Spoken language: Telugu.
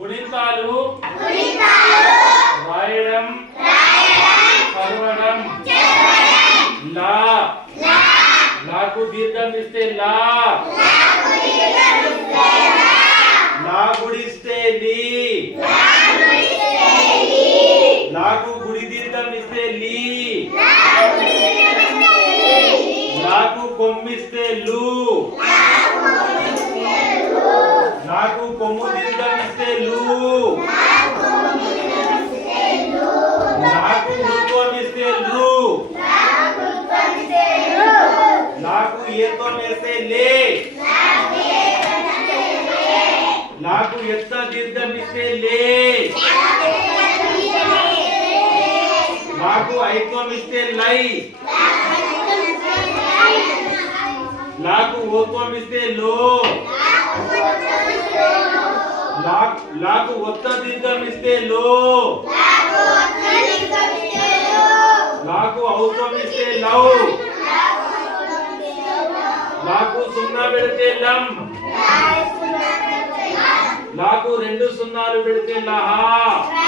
గుణింతాలు రాయడం చదవడం లా లాకు దీర్ఘం ఇస్తే లా లా గుడిస్తే లీ లాకు గుడి దీర్ఘం ఇస్తే లీ లాకు కొమ్మిస్తే లు లాకు కొమ్ము దీర్ఘం ఇస్తే లు లాకు వృత్వం ఇస్తే లు లాకు ఏత్వం వేస్తే లే లాకు ఎత్త దీర్ఘం ఇస్తే లే లాకు ఐత్వం ఇస్తే లై లాకు ఓత్వం ఇస్తే లో లాకు ఒత్త దీర్ఘం ఇస్తే లో లాకు ఔత్వం ఇస్తే లౌ లాకు సున్నా పెడితే లం లాకు రెండు సున్నాలు పెడితే లహా